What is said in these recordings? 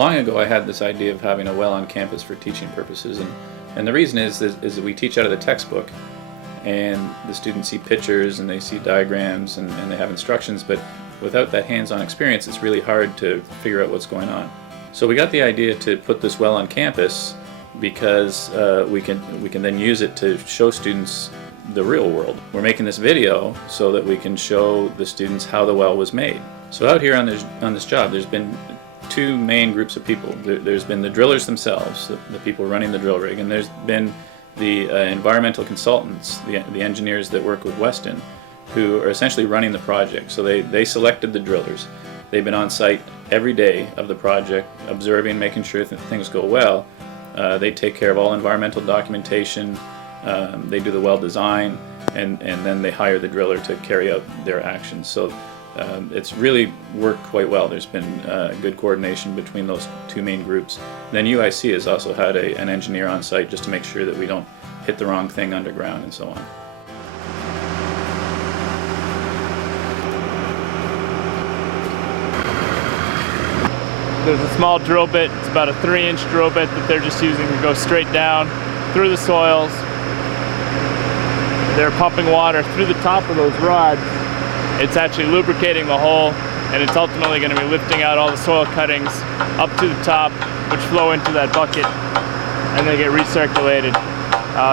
Long ago I had this idea of having a well on campus for teaching purposes, and the reason is that we teach out of the textbook, and the students see pictures and they see diagrams and they have instructions, but without that hands-on experience it's really hard to figure out what's going on. So we got the idea to put this well on campus because we can then use it to show students the real world. We're making this video so that we can show the students how the well was made. So out here on this job, there's been two main groups of people. There's been the drillers themselves, the people running the drill rig, and there's been the environmental consultants, the engineers that work with Weston, who are essentially running the project. So they selected the drillers. They've been on site every day of the project, observing, making sure that things go well. They take care of all environmental documentation. They do the well design, and then they hire the driller to carry out their actions. So it's really worked quite well. There's been good coordination between those two main groups. Then UIC has also had an engineer on site just to make sure that we don't hit the wrong thing underground and so on. There's a small drill bit. It's about a 3-inch drill bit that they're just using to go straight down through the soils. They're pumping water through the top of those rods. It's actually lubricating the hole, and it's ultimately going to be lifting out all the soil cuttings up to the top, which flow into that bucket, and they get recirculated.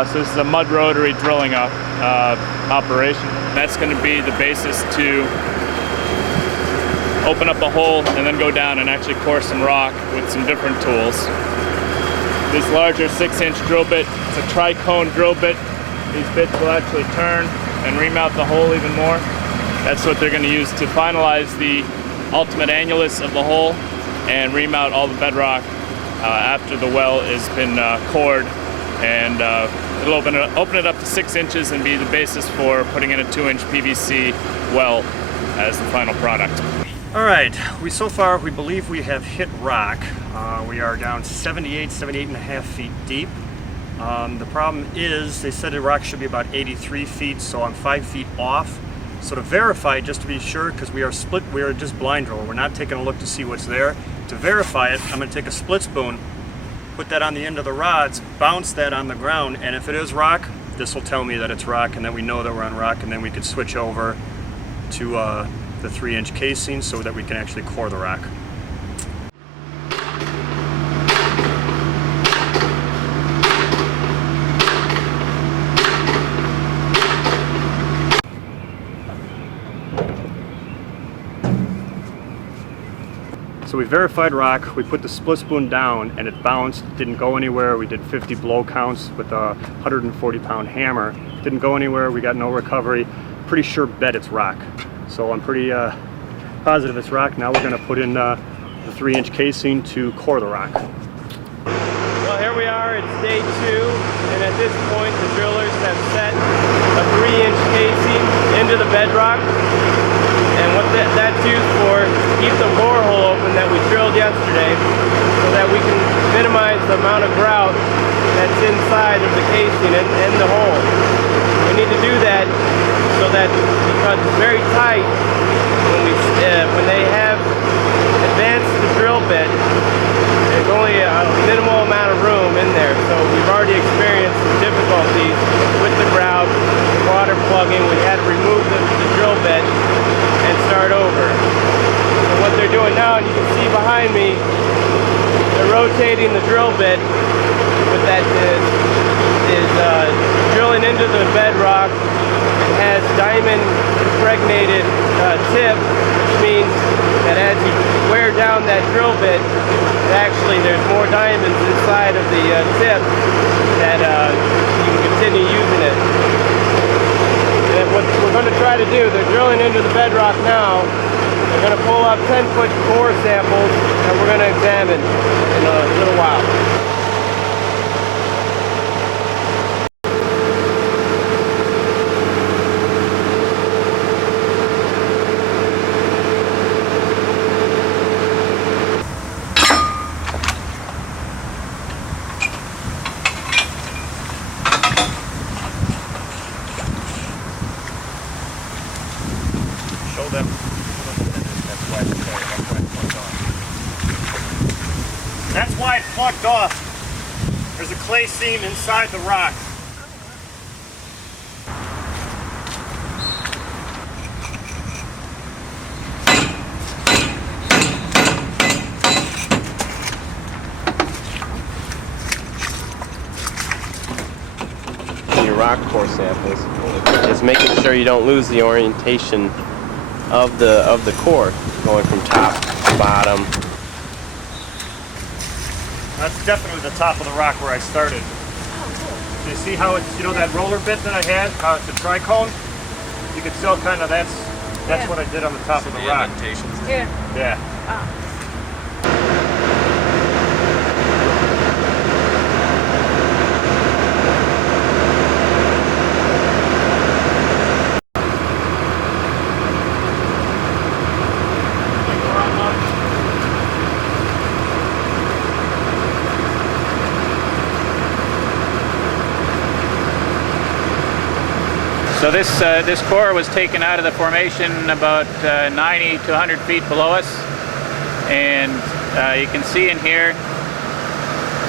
So this is a mud rotary drilling operation. That's going to be the basis to open up a hole and then go down and actually core some rock with some different tools. This larger 6-inch drill bit, it's a tri-cone drill bit. These bits will actually turn and remount the hole even more. That's what they're going to use to finalize the ultimate annulus of the hole and remount all the bedrock after the well has been cored, and it'll open it up to 6 inches and be the basis for putting in a 2-inch PVC well as the final product. All right, so far we believe we have hit rock. We are down 78.5 feet deep. The problem is they said the rock should be about 83 feet, so I'm 5 feet off. So to verify, just to be sure, because we are just blind drill, we're not taking a look to see what's there. To verify it, I'm going to take a split spoon, put that on the end of the rods, bounce that on the ground, and if it is rock, this will tell me that it's rock, and then we know that we're on rock, and then we could switch over to the 3-inch casing so that we can actually core the rock. So we verified rock, we put the split spoon down and it bounced, didn't go anywhere. We did 50 blow counts with a 140-pound hammer. Didn't go anywhere, we got no recovery. Pretty sure bet it's rock. So I'm pretty positive it's rock. Now we're going to put in the 3-inch casing to core the rock. Well, here we are, it's day 2, and at this point the drillers have set a 3-inch casing into the bedrock. And what that's used for is to keep the borehole open that we drilled yesterday so that we can minimize the amount of grout that's inside of the casing and the hole. We need to do that so that, because it's very tight, when they have advanced the drill bit, there's only a minimal amount of room in there. So we've already experienced some difficulties with the grout, the water plugging. We had to remove the drill bit and start over. So what they're doing now, and you can see behind me, they're rotating the drill bit with that is drilling into the bedrock. It has diamond impregnated tip, which means that as you wear down that drill bit, actually there's more diamonds inside of the tip that you can continue using it. And what we're going to try to do, they're drilling into the bedrock now. They're going to pull up 10-foot core samples that we're going to examine in a little while. Show them. That's why it's going on. That's why it plugged off. There's a clay seam inside the rock. Your rock core samples is making sure you don't lose the orientation of the core going from top to bottom. That's definitely the top of the rock where I started. So you see how it's, you know, that roller bit that I had, how it's a tricone? You can still kind of, that's what I did on the top of the rock. Yeah. So this core was taken out of the formation about 90 to 100 feet below us, and you can see in here,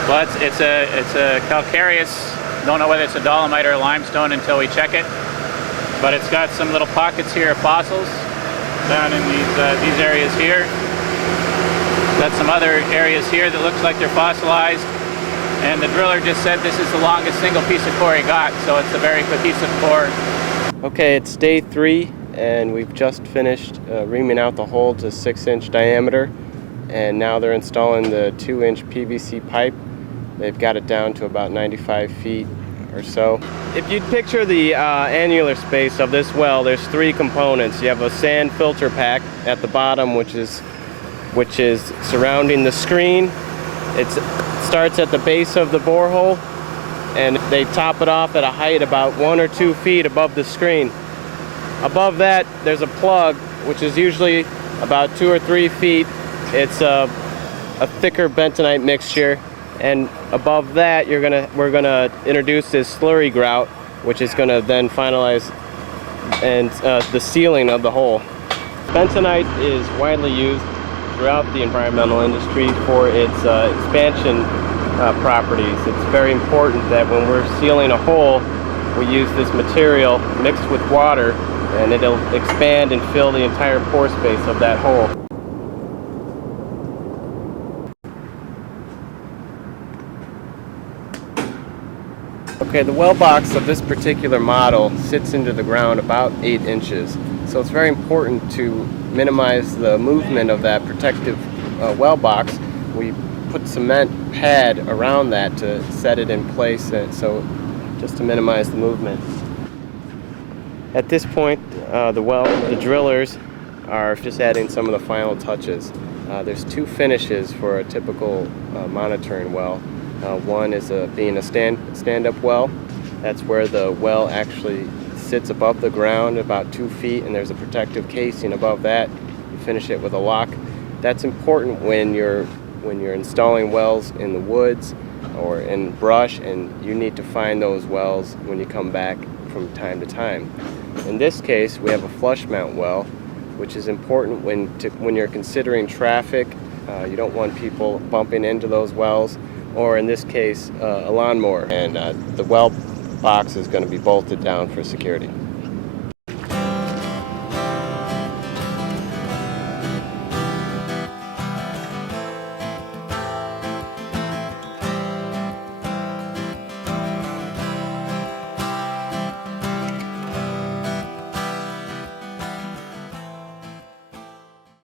well, it's a calcareous. Don't know whether it's a dolomite or a limestone until we check it, but it's got some little pockets here of fossils down in these areas here. Got some other areas here that looks like they're fossilized, and the driller just said this is the longest single piece of core he got, so it's a very cohesive core. Okay, it's day 3, and we've just finished reaming out the hole to 6-inch diameter, and now they're installing the 2-inch PVC pipe. They've got it down to about 95 feet or so. If you'd picture the annular space of this well, there's 3 components. You have a sand filter pack at the bottom, which is surrounding the screen. It starts at the base of the borehole, and they top it off at a height about 1 or 2 feet above the screen. Above that, there's a plug, which is usually about 2 or 3 feet. It's a thicker bentonite mixture, and above that, we're gonna introduce this slurry grout, which is gonna then finalize and the sealing of the hole. Bentonite is widely used throughout the environmental industry for its expansion properties. It's very important that when we're sealing a hole, we use this material mixed with water, and it'll expand and fill the entire pore space of that hole. Okay, the well box of this particular model sits into the ground about 8 inches. So it's very important to minimize the movement of that protective well box. We put cement pad around that to set it in place, so just to minimize the movement. At this point, the drillers are just adding some of the final touches. There's 2 finishes for a typical monitoring well. One is being a stand-up well. That's where the well actually sits above the ground about 2 feet, and there's a protective casing above that. You finish it with a lock. That's important when you're installing wells in the woods or in brush, and you need to find those wells when you come back from time to time. In this case, we have a flush mount well, which is important when you're considering traffic. You don't want people bumping into those wells, or in this case, a lawnmower. And the well box is going to be bolted down for security.